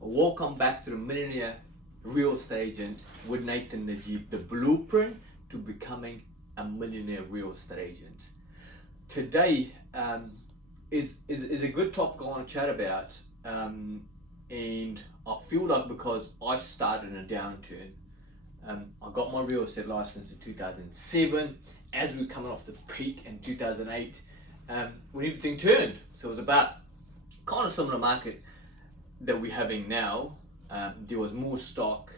Welcome back to the Millionaire Real Estate Agent with Nathan Najib, the blueprint to becoming a millionaire real estate agent. Today is a good topic I want to chat about, and I feel like because I started in a downturn. I got my real estate license in 2007. As we were coming off the peak in 2008, when everything turned. So it was about kind of similar market that we're having now. There was more stock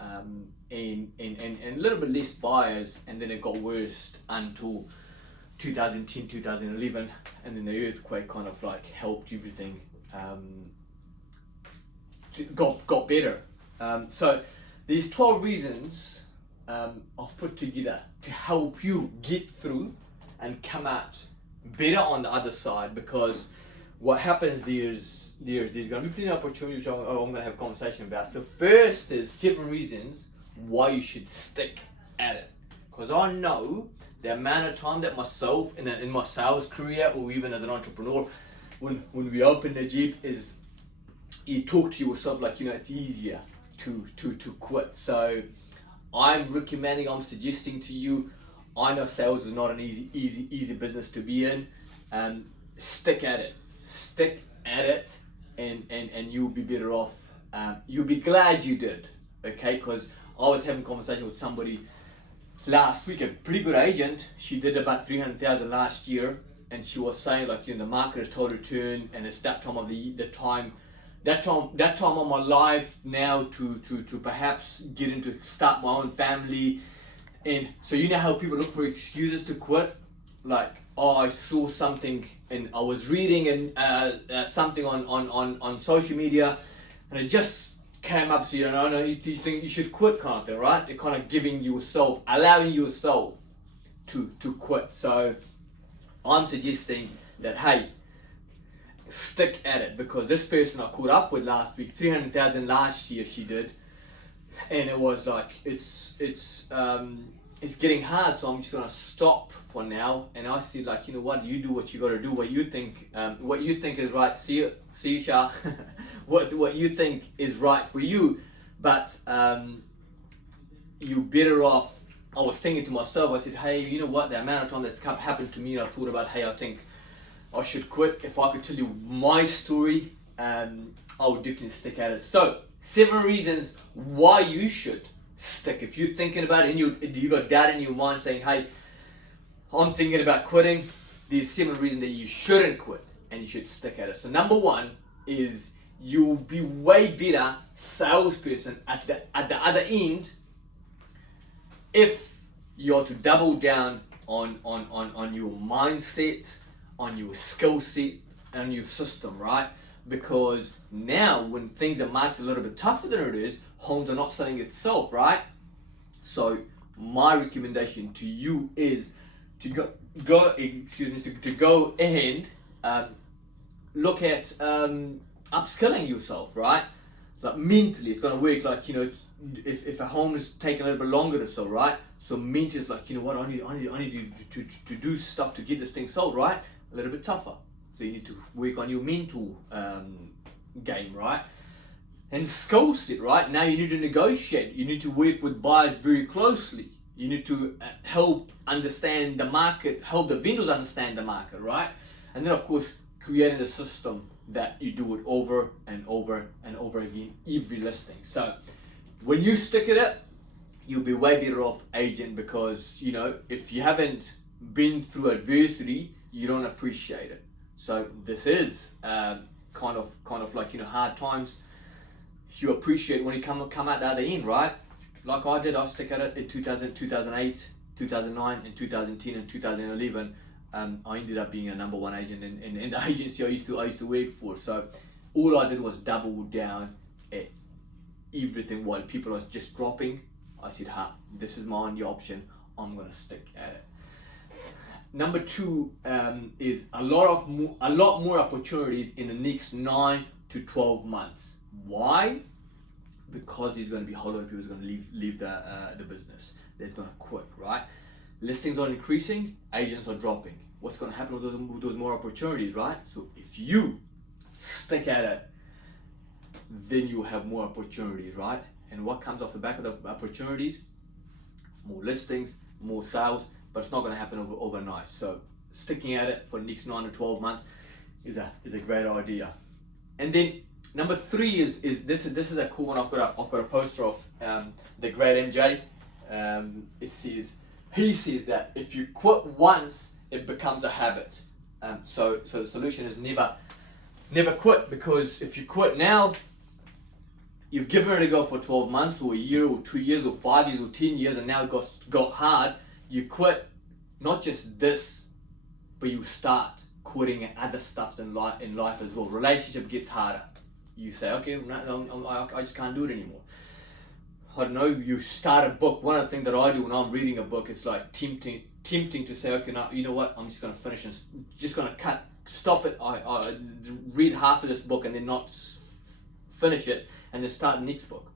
and a little bit less buyers, and then it got worse until 2010, 2011, and then the earthquake kind of like helped everything got better. So these 12 reasons I've put together to help you get through and come out better on the other side, because what happens there's going to be plenty of opportunities which I'm going to have a conversation about. So first, there's 7 reasons why you should stick at it, because I know the amount of time that myself in my sales career, or even as an entrepreneur, when we open the Jeep, is you talk to yourself like, it's easier to quit. So I'm suggesting to you, I know sales is not an easy business to be in. Stick at it, and you'll be better off. You'll be glad you did, okay? Because I was having a conversation with somebody last week, a pretty good agent. She did about 300,000 last year, and she was saying like, the market has total return, and it's that time of that time of my life now to perhaps get into start my own family. And so how people look for excuses to quit, like, oh, I saw something and I was reading and something on social media, and it just came up, so no, you think you should quit, kind of thing, right? You're kind of allowing yourself to quit. So I'm suggesting that, hey, stick at it, because this person I caught up with last week, 300,000 last year she did, and it was like it's getting hard, so I'm just gonna stop for now. And I see, like, what, you do what you gotta do, what you think is right. See you, Shah. what you think is right for you, but you better off. I was thinking to myself, I said, hey, you know what, the amount of time that's happened to me, I thought about, hey, I think I should quit. If I could tell you my story, I would definitely stick at it. So 7 reasons why you should stick. If you're thinking about it and you got doubt in your mind saying, hey, I'm thinking about quitting, there's 7 reasons that you shouldn't quit and you should stick at it. So number 1 is you'll be way better salesperson at the other end if you're to double down on your mindset, on your skill set, and your system, right? Because now when things are marked a little bit tougher than it is, homes are not selling itself, right? So my recommendation to you is to go ahead, look at upskilling yourself, right? Like mentally, it's gonna work. Like, if a home is taking a little bit longer to sell, right? So mentally, it's like, what, I need to do stuff to get this thing sold, right? A little bit tougher. So you need to work on your mental game, right? And skill set, right? Now you need to negotiate. You need to work with buyers very closely. You need to help understand the market, help the vendors understand the market, right? And then, of course, creating a system that you do it over and over and over again, every listing. So when you stick at it, you'll be way better off agent, because, if you haven't been through adversity, you don't appreciate it. So this is kind of like, hard times. You appreciate when you come out the other end, right? Like I did, I stick at it in 2000, 2008, 2009, and 2010 and 2011. I ended up being a number 1 agent in the agency I used to work for. So all I did was double down at everything while people are just dropping. I said, this is my only option. I'm gonna stick at it. Number 2 is a lot more opportunities in the next 9 to 12 months. Why? Because there's going to be a whole lot of people who's going to leave the business. That's going to quit, right? Listings are increasing, agents are dropping. What's going to happen with those more opportunities, right? So if you stick at it, then you have more opportunities, right? And what comes off the back of the opportunities? More listings, more sales, but it's not going to happen overnight. So sticking at it for the next 9 to 12 months is a great idea. And then number 3 is this is a cool one. I've got a poster of the great MJ. He says that if you quit once, it becomes a habit. So the solution is never quit, because if you quit now, you've given it a go for 12 months or a year or 2 years or 5 years or 10 years, and now it got hard. You quit not just this, but you start quitting other stuff in life as well. Relationship gets harder. You say, okay, no, I just can't do it anymore. I don't know, you start a book. One of the things that I do when I'm reading a book, it's like tempting to say, okay, now you know what, I'm just going to finish and just going to stop it. I read half of this book and then not finish it and then start the next book.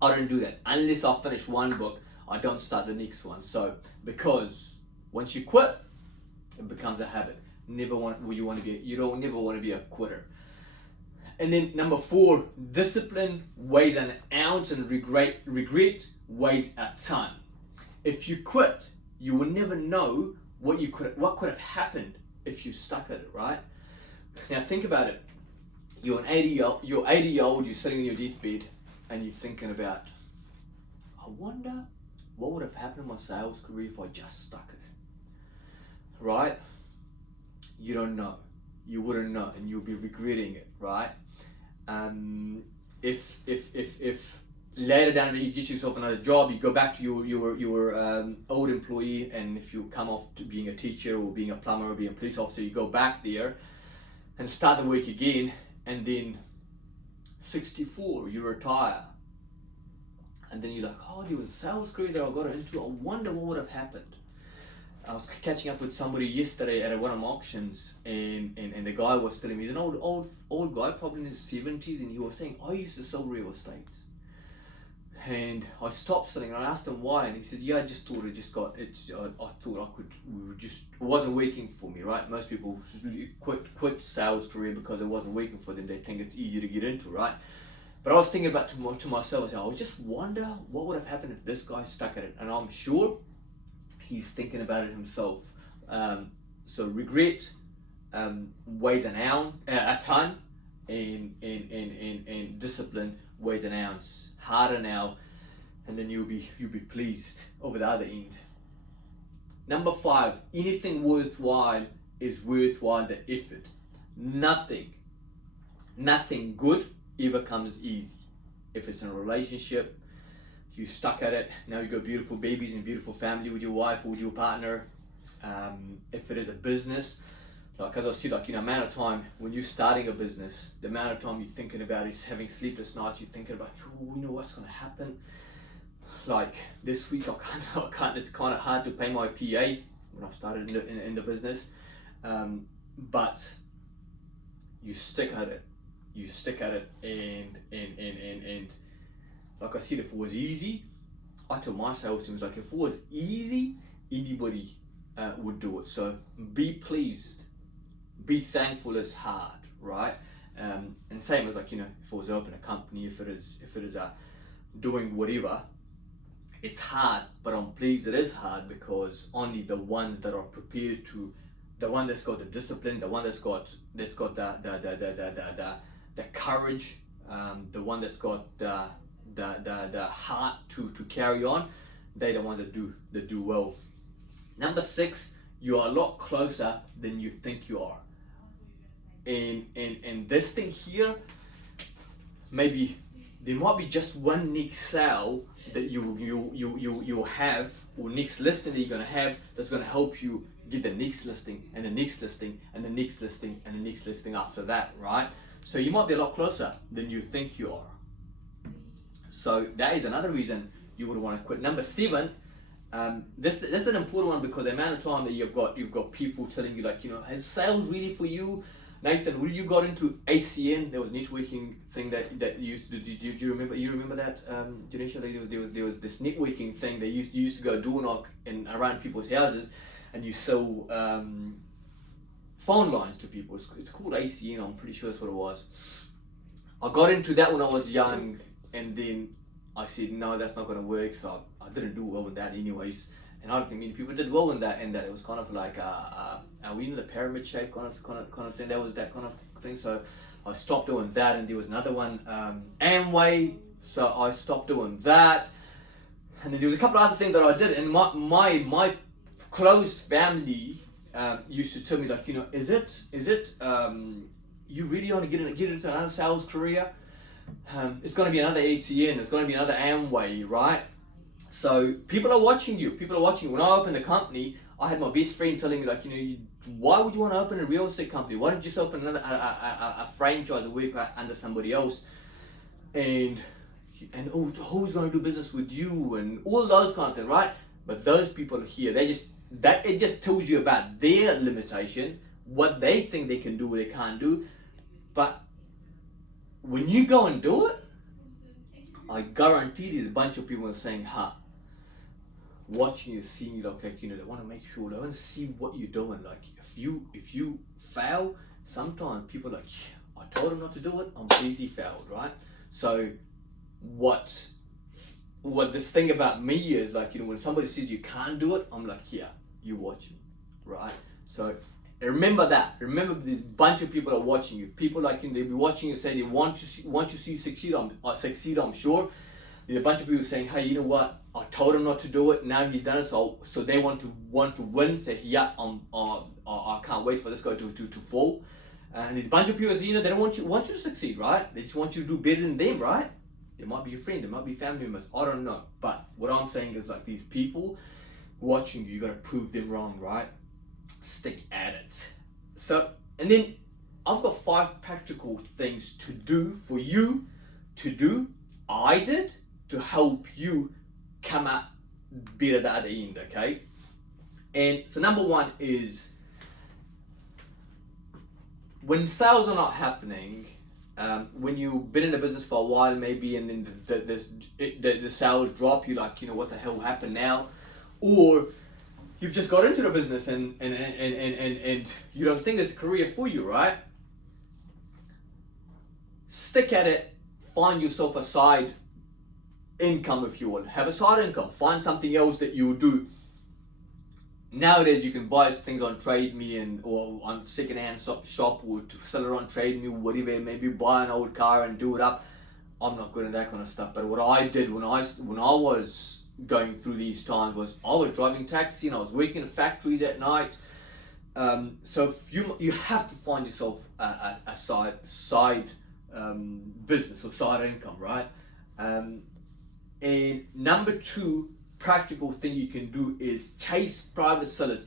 I don't do that. Unless I finish one book, I don't start the next one. So, because once you quit, it becomes a habit. You don't never want to be a quitter. And then number 4, discipline weighs an ounce and regret weighs a ton. If you quit, you will never know what could have happened if you stuck at it, right? Now think about it. You're 80 year old, you're sitting on your deathbed and you're thinking about, I wonder what would have happened in my sales career if I just stuck at it, right? You don't know. You wouldn't know, and you'll be regretting it, right? If later down you get yourself another job, you go back to your old employee, and if you come off to being a teacher or being a plumber or being a police officer, you go back there and start the work again, and then 64 you retire, and then you're like, oh, there was a sales career that I got into, I wonder what would have happened. I was catching up with somebody yesterday at one of my auctions, and the guy was telling me, he's an old guy, probably in his 70s, and he was saying, I used to sell real estate. And I stopped selling and I asked him why, and he said, yeah, I just thought I thought it wasn't working for me, right? Most people quit sales career because it wasn't working for them. They think it's easy to get into, right? But I was thinking about to myself, I was just wonder what would have happened if this guy stuck at it, and I'm sure he's thinking about it himself. So regret weighs a ton, and discipline weighs an ounce. Harder now, and then you'll be pleased over the other end. Number 5, anything worthwhile is worthwhile the effort. Nothing good ever comes easy. If it's in a relationship, you stuck at it, now you got beautiful babies and beautiful family with your wife or with your partner. If it is a business, like as I said, like, amount of time when you're starting a business, the amount of time you're thinking about it, having sleepless nights, you're thinking about, what's going to happen. Like this week, I can't. It's kind of hard to pay my PA when I started in the business, but you stick at it. You stick at it, and like I said, if it was easy, I told my sales teams, like, if it was easy, anybody would do it. So be pleased. Be thankful is hard, right? And same as, like, if it was open a company, if it is doing whatever, it's hard. But I'm pleased it is hard, because only the ones that are prepared to, the one that's got the discipline, the one that's got the courage, the one that's got the heart to carry on, they're the ones that do well. Number 6, you are a lot closer than you think you are. And this thing here, maybe there might be just one next sale that you have, or next listing that you're gonna have, that's gonna help you get the next listing and the next listing and the next listing and the next listing after that, right? So you might be a lot closer than you think you are. So that is another reason you would want to quit. Number 7, this is an important one, because the amount of time that you've got people telling you, like, is sales really for you? Nathan, when you got into ACN, there was a networking thing that you used to do. Do you remember? You remember that, Janisha? There was this networking thing that you used to go door knock around people's houses, and you sell phone lines to people. It's called ACN. I'm pretty sure that's what it was. I got into that when I was young, and then I said, no, that's not going to work. So I didn't do well with that anyways. And I don't think many people did well in that. And that it was kind of like, are we in the pyramid shape kind of thing? That was that kind of thing. So I stopped doing that. And there was another one, Amway. So I stopped doing that. And then there was a couple of other things that I did. And my close family used to tell me, like, you know, is it you really want to get into another sales career? It's going to be another ACN, it's going to be another Amway, right? So people are watching you. When I opened the company, I had my best friend telling me, like, you know, why would you want to open a real estate company? Why don't you just open another a franchise or work under somebody else? And oh, who's going to do business with you and all those kind of things, right? But those people here, it just tells you about their limitation, what they think they can do or they can't do. But when you go and do it, I guarantee there's a bunch of people saying, watching you, seeing you, like, you know, they want to make sure, they want to see what you're doing. Like, if you fail, sometimes people are like, I told him not to do it, I'm pleased he failed, right? So what this thing about me is, like, you know, when somebody says you can't do it, I'm like, yeah, you watch me, right? So remember that. Remember, this bunch of people are watching you. People, like, you know, they'll be watching you, say they want to see you succeed. I'm sure. There's a bunch of people saying, hey, you know what? I told him not to do it. Now he's done it. So they want to win. Say, yeah, I can't wait for this guy to fall. And there's a bunch of people say, you know, they don't want you to succeed, right? They just want you to do better than them, right? They might be your friend. They might be family members. I don't know. But what I'm saying is, like, these people watching you, you got to prove them wrong, right? Stick at it. So, and then I've got 5 practical things to do for you to do. I did to help you come out better at the other end, okay? And so number 1 is, when sales are not happening, when you've been in a business for a while maybe, and then the sales drop, you're like, you know, what the hell happened now? Or you've just got into the business and you don't think it's a career for you, right? Stick at it. Find yourself a side income, if you want. Have a side income. Find something else that you do. Nowadays, you can buy things on TradeMe or on secondhand shop, or to sell it on TradeMe, whatever. Maybe buy an old car and do it up. I'm not good at that kind of stuff. But what I did when I was going through these times was, I was driving taxi and I was working in factories at night. So you have to find yourself a side business or side income, right? And number 2 practical thing you can do is chase private sellers.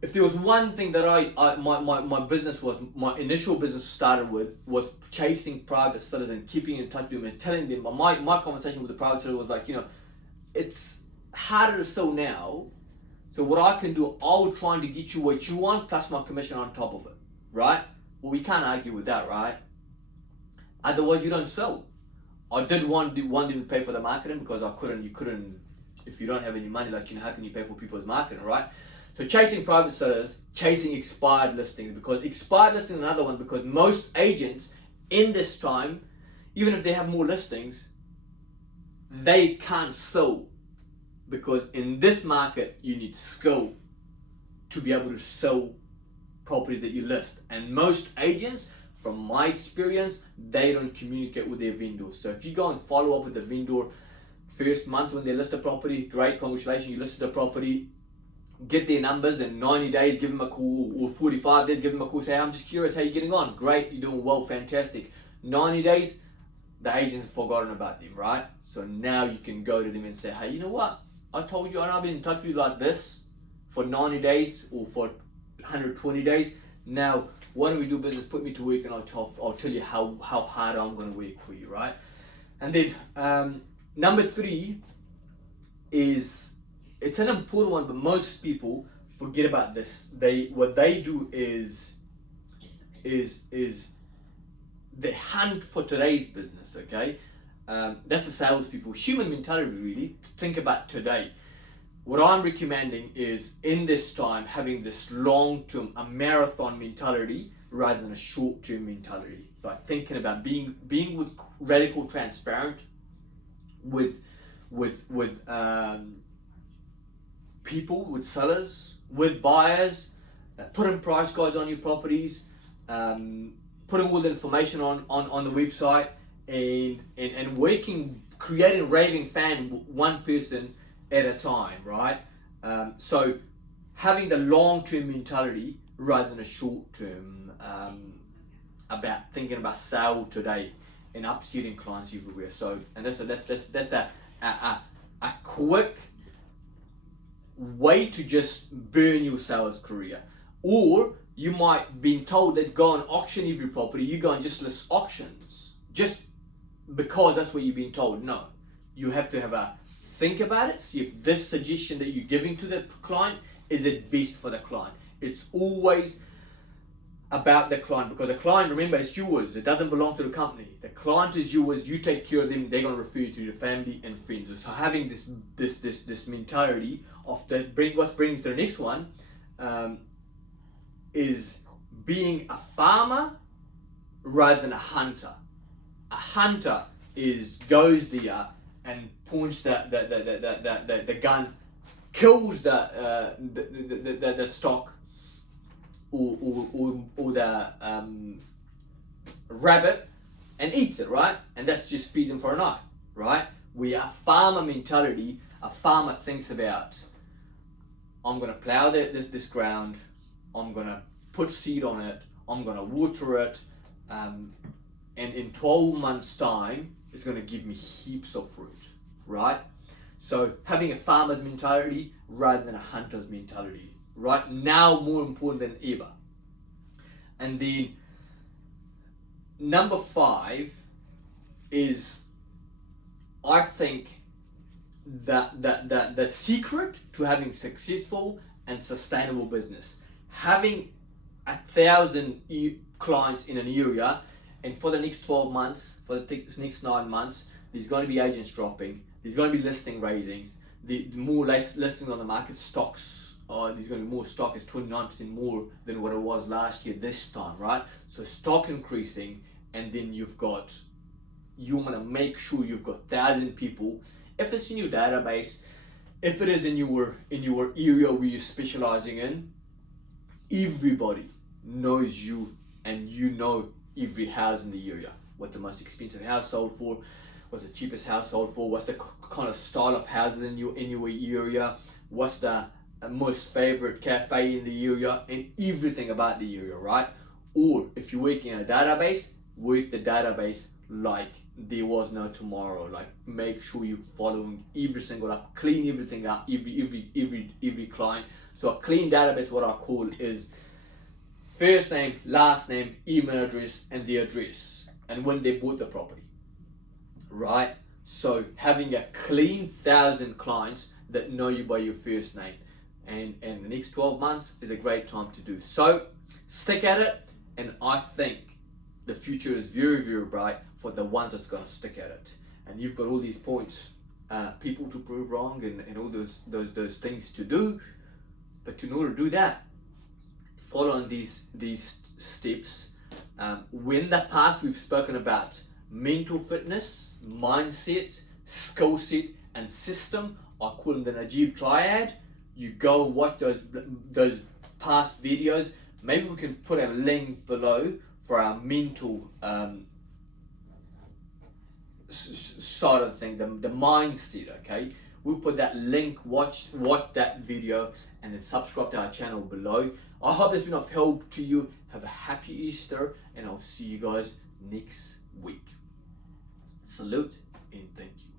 If there was one thing that my business was, my initial business started with, was chasing private sellers and keeping in touch with them and telling them. My conversation with the private seller was like, you know, it's harder to sell now, so what I can do, I'll try to get you what you want plus my commission on top of it, right? Well, we can't argue with that, right? Otherwise you don't sell. I did want them to pay for the marketing, because you couldn't, if you don't have any money, like, you know, how can you pay for people's marketing, right? So chasing private sellers, chasing expired listings, because expired listings is another one, because most agents in this time, even if they have more listings, they can't sell, because in this market you need skill to be able to sell property that you list. And most agents, from my experience, they don't communicate with their vendors. So if you go and follow up with the vendor first month when they list a property, great, congratulations, you listed a property, get their numbers, in 90 days give them a call, or 45 days give them a call, say, I'm just curious how you're getting on. Great, you're doing well, fantastic. 90 days, the agent's forgotten about them, right? So now you can go to them and say, hey, you know what? I told you I've been in touch with you like this for 90 days or for 120 days. Now, why don't we do business? Put me to work, and I'll tell you how hard I'm going to work for you, right? And then number 3 is, it's an important one, but most people forget about this. What they do is they hunt for today's business, okay? That's the salespeople. Human mentality, really. Think about today. What I'm recommending is, in this time, having this long-term, a marathon mentality, rather than a short-term mentality. Like thinking about being with radical transparent with people, with sellers, with buyers, putting price guides on your properties, putting all the information on the website, and working, creating raving fan one person at a time, right? So having the long-term mentality rather than a short-term, about thinking about sale today and upselling clients everywhere. So, and that's a quick way to just burn your sales career. Or you might be told that go and auction every property, you go and just list auctions just because that's what you've been told. No, you have to have a think about it, see if this suggestion that you're giving to the client is it best for the client. It's always about the client, because the client, remember, is yours. It doesn't belong to the company. The client is yours. You take care of them. They're going to refer you to your family and friends. So having this mentality of what's bringing to the next one, is being a farmer rather than a hunter. A hunter goes there and points the gun, kills the stock or the rabbit and eats it, right? And that's just feeds them for a night, right? We are farmer mentality. A farmer thinks about, I'm gonna plow this ground, I'm gonna put seed on it, I'm gonna water it, and in 12 months time it's gonna give me heaps of fruit, right? So having a farmer's mentality rather than a hunter's mentality, right now, more important than ever. And then number 5 is, I think, the secret to having successful and sustainable business. Having 1,000 clients in an area, and for the next 12 months, for the next 9 months, there's going to be agents dropping, there's going to be listing raisings, the more listings on the market, stocks, there's going to be more stock, is 29% more than what it was last year this time, right? So stock increasing, and then you want to make sure you've got 1,000 people. If it's in your database, if it is in your area where you're specializing in, everybody knows you, and you know every house in the area. What the most expensive house sold for, what's the cheapest house sold for, what's the kind of style of houses in your area, what's the most favorite cafe in the area, and everything about the area, right? Or if you're working in a database, work the database like there was no tomorrow. Like make sure you're following every single up, clean everything up, every client. So a clean database, what I call, is first name, last name, email address, and the address, and when they bought the property, right? So having a clean 1,000 clients that know you by your first name, and the next 12 months is a great time to do. So stick at it, and I think the future is very, very bright for the ones that's going to stick at it. And you've got all these points, people to prove wrong, and all those things to do. But in order to do that, following these steps, in the past we've spoken about mental fitness, mindset, skill set, and system. I call them the Najib triad. You go watch those past videos. Maybe we can put a link below for our mental side of the thing, the mindset, okay? We'll put that link, watch that video, and then subscribe to our channel below. I hope it's been of help to you. Have a happy Easter, and I'll see you guys next week. Salute and thank you.